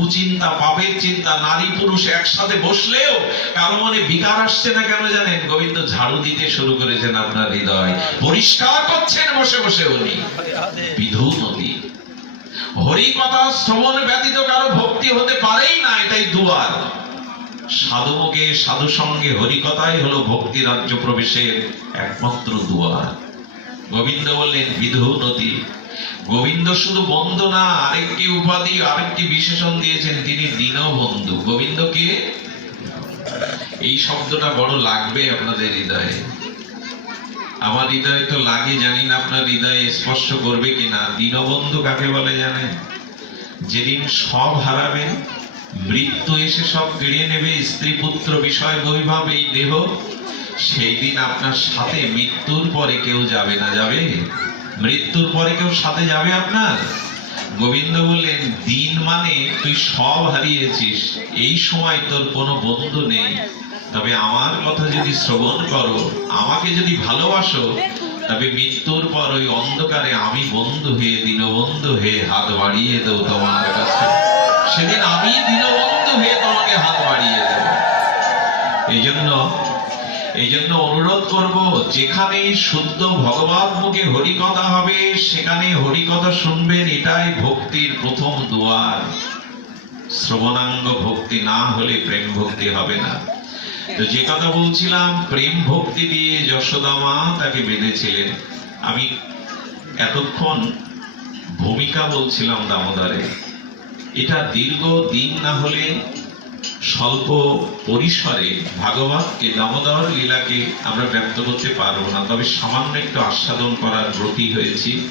কুচিন্তা পাপের চিন্তা, নারী পুরুষ একসাথে বসলেও কারও মনে বিকার আসছে না কেন জানেন? গোবিন্দ ঝাড়ু দিতে শুরু করেছেন আপনার হৃদয়। পরিষ্কার করছেন বসে বসে উনি। বিধু নদী হরি কথা শ্রবণ ব্যতীত কারও ভক্তি হতে পারেই না, এটাই দুয়ার। সাধুমুখে সাধু সঙ্গে হরিকথাই হলো ভক্তি রাজ্য প্রবেশের একমাত্র দুয়ার। গোবিন্দ বললেন বিধু নদী গোবিন্দ শুধু বন্ধু না, আরেকটি উপাধি, আরেকটি বিশেষণ দিয়েছেন তিনি দীনবন্ধু। গোবিন্দকে এই শব্দটা বড় লাগবে আপনাদের হৃদয়ে। আমার হৃদয়ে তো লাগে, জানি না আপনার হৃদয়ে স্পর্শ করবে কিনা। দীনবন্ধু কাকে বলে জানেন? যেদিন সব হারাবে, মৃত্যু এসে সব কেড়ে নেবে স্ত্রী পুত্র বিষয় বৈভব, এই দেহ সেই দিন আপনার সাথে মৃত্যুর পরে কেউ যাবে না, যাবে? মৃত্যুর পরে কেউ সাথে যাবে আপনার? গোবিন্দ বললেন, দিন মানে তুই সব হারিয়েছিস। এই সময় তোর কোনো বন্ধু নেই। তবে আমার কথা যদি শ্রবণ করো, আমাকে যদি ভালোবাসো, তবে মৃত্যুর পর ওই অন্ধকারে আমি বন্ধু হয়ে দীনবন্ধু হয়ে হাত বাড়িয়ে দেব তোমার কাছে। সেদিন আমি দীনবন্ধু হয়ে তোমাকে হাত বাড়িয়ে দেব। এই জন্য এই জন্য অনুরোধ করব, যেখানে শুদ্ধ ভগবান মুখে হরিকথা হবে, সেখানে হরিকথা শুনবেন, এটাই ভক্তির প্রথম দুয়ার। শ্রবণাঙ্গ ভক্তি না হলে প্রেম ভক্তি হবে না। তো যে কথা বলছিলাম, প্রেম ভক্তি দিয়ে যশোদা মা তাকে বেঁধেছিলেন। আমি এতক্ষণ ভূমিকা বলছিলাম দামোদরে। এটা দীর্ঘ দিন না হলে স্বল্প পরিসরে ভাগবতকে, দামোদর লীলাকে আমরা ব্যক্ত করতে পারব না। তবে সামান্য একটু আস্বাদন করার ব্রতী হয়েছি।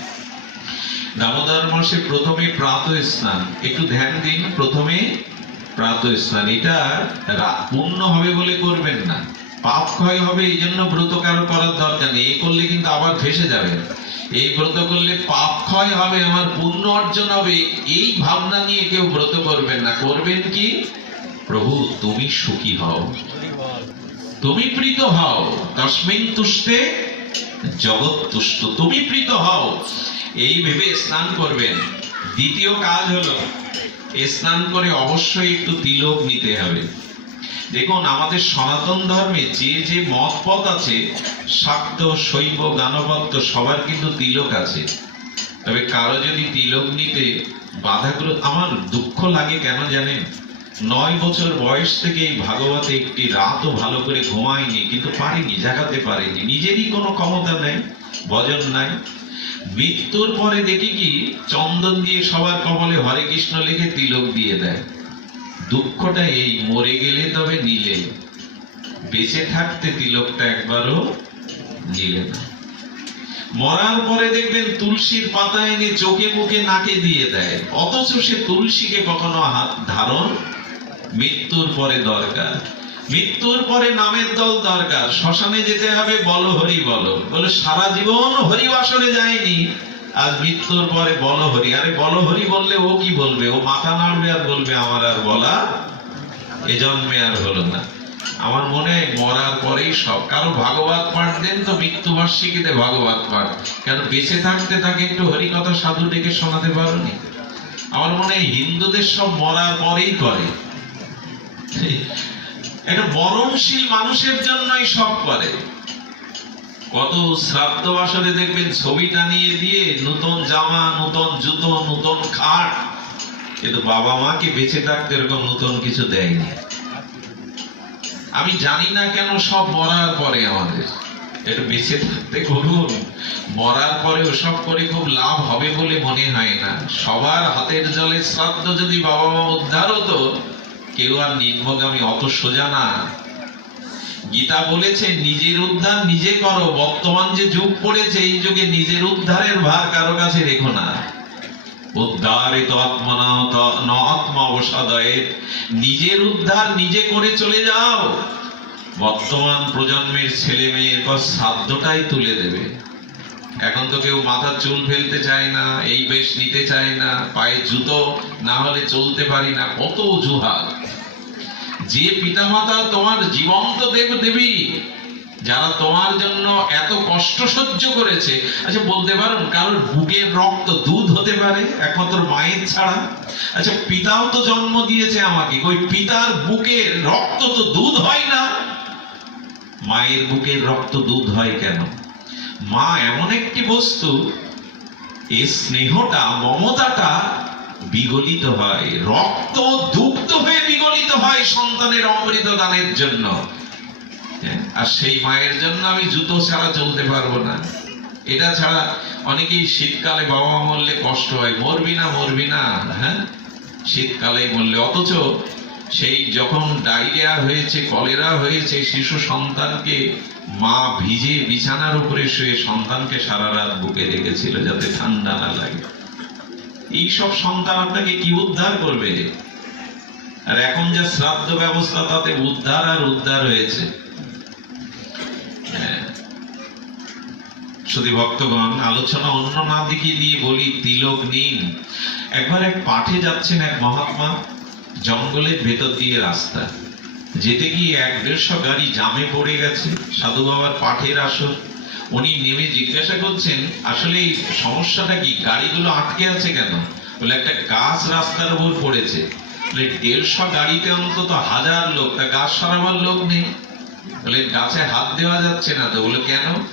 দামোদর মাসে প্রথমে প্রাত স্নান। একটু ধ্যান দিন, প্রথমে প্রাত স্নান। এটা পুণ্য হবে বলে করবেন না। পাপ ক্ষয় হবে এই জন্য ব্রত কারও করার দরকার নেই। এই করলে কিন্তু আবার ফেসে যাবে। এই ব্রত করলে পাপ ক্ষয় হবে, আমার পুণ্য অর্জন হবে। এই ভাবনা নিয়ে কেউ ব্রত করবেন না। করবেন কি? প্রভু, তুমি সুখী হও। তুমি প্রীত হও। তসমিন তুষ্টে জগৎ তুষ্ট। তুমি প্রীত হও। এই ভেবে স্নান করবেন। দ্বিতীয় কাজ হলো স্নান করে অবশ্যই একটু তিলক নিতে হবে। দেখুন, আমাদের সনাতন ধর্মে যে যে মত পথ আছে, শাক্ত, শৈব গানবত্ত সবার কিন্তু তিলক আছে। তবে কারও যদি তিলক নিতে বাধাগ্রস্ত, আমার দুঃখ লাগে কেন জানেন? নয় বছর বয়স থেকে এই ভাগবতে একটি রাতও ভালো করে ঘুমায়নি, কিন্তু পারেনি, জাগাতে পারেনি। নিজেরই কোনো ক্ষমতা নেই, ভজন নাই। মৃত্যুর পরে দেখি কি, চন্দন দিয়ে সবার কপালে হরে কৃষ্ণ লিখে তিলক দিয়ে দেয়। দুঃখটা এই, মরে গেলে তবে নিলে। বেঁচে থাকতে তিলকটা একবারও নিলে না। মরার পরে দেখবেন তুলসীর পাতা এনে চোখে মুখে নাকে দিয়ে দেয়। অথচ সে তুলসীকে কখনো হাত ধারণ মৃত্যুর পরে দরকার। মৃত্যুর পরে নামের দল দরকার। শ্মশানে যেতে হবে, বলো হরি বলো। বলে সারা জীবন হরিবাসনে যায়নি। আজ মৃত্যুর পরে বলো হরি। আরে বলো হরি বললে ও কি বলবে? ও মাথা নাড়বে আর বলবে, আমার আর বলা এ জন্মে আর হলো না। আমার মনে হয় মরার পরেই সব। কারও ভাগবত পাঠ দেন তো মৃত্যু বার্ষিকীতে ভাগবত পাঠ। কেন বেঁচে থাকতে তাকে একটু হরিকথা সাধু ডেকে শোনাতে পারোনি? আমার মনে হয় হিন্দুদের সব মরার পরেই করে। এটা মরণশীল মানুষের জন্যই সব করে। কত শ্রাদ্ধ বাসরে দেখবেন ছবি টানিয়ে দিয়ে নতুন জামা, নতুন জুতো, নতুন খাট, কিন্তু বাবা মাকে বেঁচে থাকতে এরকম নতুন কিছু দেয়নি। আমি জানি না কেন সব মরার পরে আমাদের। একটু বেঁচে থাকতে করুন। মরার পরে ওসব করে খুব লাভ হবে বলে মনে হয় না। সবার হাতের জলে শ্রাদ্ধ যদি বাবা মা উদ্ধার হতো কেউ আর নিম্নগামী অত সোজা না। গীতা বলেছে, নিজের উদ্ধার নিজে করো। বর্তমান যে যুগ পড়েছে, এই যুগে নিজের উদ্ধারের ভার কারও কাছে রেখো না। অবসাদয়ে। নিজের উদ্ধার নিজে করে চলে যাও। বর্তমান প্রজন্মের ছেলে মেয়ের পর শ্রাদ্ধটাই তুলে দেবে। এখন তো কেউ মাথার চুল ফেলতে চায় না, এই বেশ নিতে চায় না পায়ে জুতো না হলে চলতে পারি না, কত অজুহাত। যে পিতামাতা তোমার জীবন্ত দেব দেবী যারা তোমার জন্য এত কষ্ট সহ্য করেছে আচ্ছা বলতে পারেন, কারোর বুকের রক্ত দুধ হতে পারে, একমাত্র মায়ের ছাড়া? আচ্ছা পিতাও তো জন্ম দিয়েছে আমাকে ওই পিতার বুকের রক্ত তো দুধ হয় না? মায়ের বুকের রক্ত দুধ হয় কেন? মা এমন একটি বস্তু এই স্নেহটা মমতাটা বিগলিত হয় রক্ত দুগ্ধ হয়ে বিগলিত হয় সন্তানের অমৃত দানের জন্য। হ্যাঁ, আর সেই মায়ের জন্য আমি জুতো ছাড়া চলতে পারব না। এটা ছাড়া অনেকেই শীতকালে বাবা মা মরলে কষ্ট হয়। মরবি না মরবি না হ্যাঁ? শীতকালে মরলে। অথচ সেই যখন ডায়রিয়া হয়েছে, কলেরা হয়েছে, শিশু সন্তানকে মা ভিজে বিছানার উপরে শুয়ে সন্তানকে সারা রাত বুকে রেখেছিল যাতে ঠান্ডা না লাগে। এইসব সন্তান আপনাকে কি উদ্ধার করবে? আর এখন যা শ্রাদ্ধ ব্যবস্থা, তাতে উদ্ধার আর উদ্ধার হয়েছে। হ্যাঁ। শুধু ভক্তগণ, আলোচনা অন্য না দিকে দিয়ে বলি, তিলক নিন। একবার এক পাঠে যাচ্ছেন এক মহাত্মা। জঙ্গলের ভেতর দিয়ে রাস্তা। যেতে গিয়ে এক দেড়শো গাড়ি জামে পড়ে গেছে, সাধু বাবার পাঠের আসর। উনি নেমে জিজ্ঞাসা করছেন, আসলে এই সমস্যাটা কি? গাড়িগুলো আটকে আছে কেন? বলে, একটা গাছ রাস্তার উপর পড়েছে। বলে, দেড়শো গাড়িতে অন্তত হাজার লোক, তা গাছ সরাবার লোক নেই। বলে, গাছে হাত দেওয়া যাচ্ছে না তো। বলে, কেন?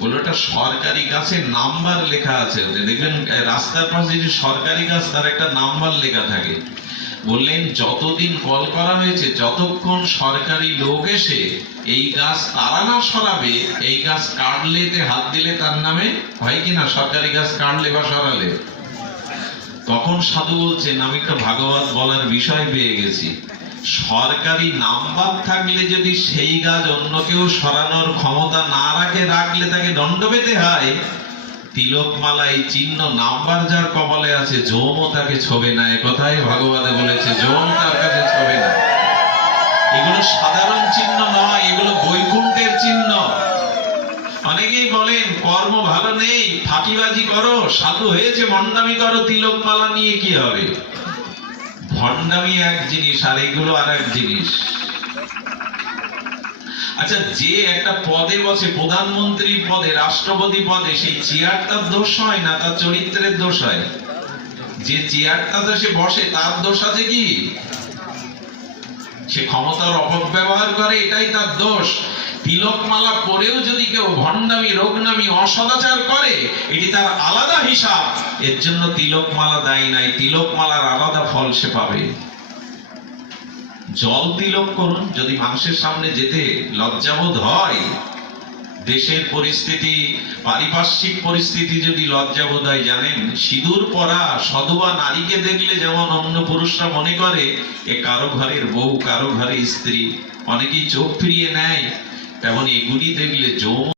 বলে, ওটা সরকারি গাছের নাম্বার লেখা আছে। দেখবেন রাস্তার পাশে যে সরকারি গাছ, তার একটা নাম্বার লেখা থাকে। বললেন, যতদিন কল করা হয়েছে, যতক্ষণ সরকারি লোক এসে এই গাছ তারা না সরাবে, এই গাছ কাটলেতে হাত দিলে তার নামে, হয় কিনা সরকারি গাছ কাটলে বা সরালে? তখন সাধু বলছেন, আমি একটা ভাগবত বলার বিষয় পেয়ে গেছি। সরকারি নাম্বার থাকলে যদি সেই গাছ অন্য কেউ সরানোর ক্ষমতা না রাখে, রাখলে তাকে দণ্ড পেতে হয়। তিলকমালা এই চিহ্ন নাম্বার যার কপালে আছে, জমও তাকে ছবে না। কথাই ভাগবতে বলেছে, জম তার কাছে ছবে না। এগুলো সাধারণ চিহ্ন নয়, এগুলো বৈকুণ্ঠের চিহ্ন। অনেকেই বলেন, কর্ম ভালো নেই, ফাঁকিবাজি করো, সাধু হয়েছে মন্ডামি করো, তিলকমালা নিয়ে কি হবে? ভণ্ডামি এক জিনিস, আর এগুলো আর এক জিনিস। আচ্ছা যে একটা পদে বসে, প্রধানমন্ত্রী পদে, রাষ্ট্রপতি পদে, সেই চেয়ারটার দোষ হয় না, তার চরিত্রের দোষ হয়? যে চেয়ারটাতে সে বসে, তার দোষ আছে কি? সে ক্ষমতার অপব্যবহার করে, এটাই তার দোষ। তিলকমালা করেও যদি কেউ ভণ্ডামি, রোগনামি, অসদাচার করে, এটি তার আলাদা হিসাব। এর জন্য তিলকমালা দায়ী নাই। তিলকমালার আলাদা ফল সে পাবে। জল তিলক করুন, যদি মানুষের সামনে যেতে লজ্জাবোধ হয়, দেশের পরিস্থিতি, পারিপার্শ্বিক পরিস্থিতি যদি লজ্জাবোধ হয়, জানেন, সিঁদুর পরা সধবা নারীকে দেখলে যেমন অন্য পুরুষরা মনে করে, এ কারও ঘরের বউ, কারও ঘরের স্ত্রী, অনেকেই চোখ ফিরিয়ে নেয়, তেমন এগুলি দেখলে যৌন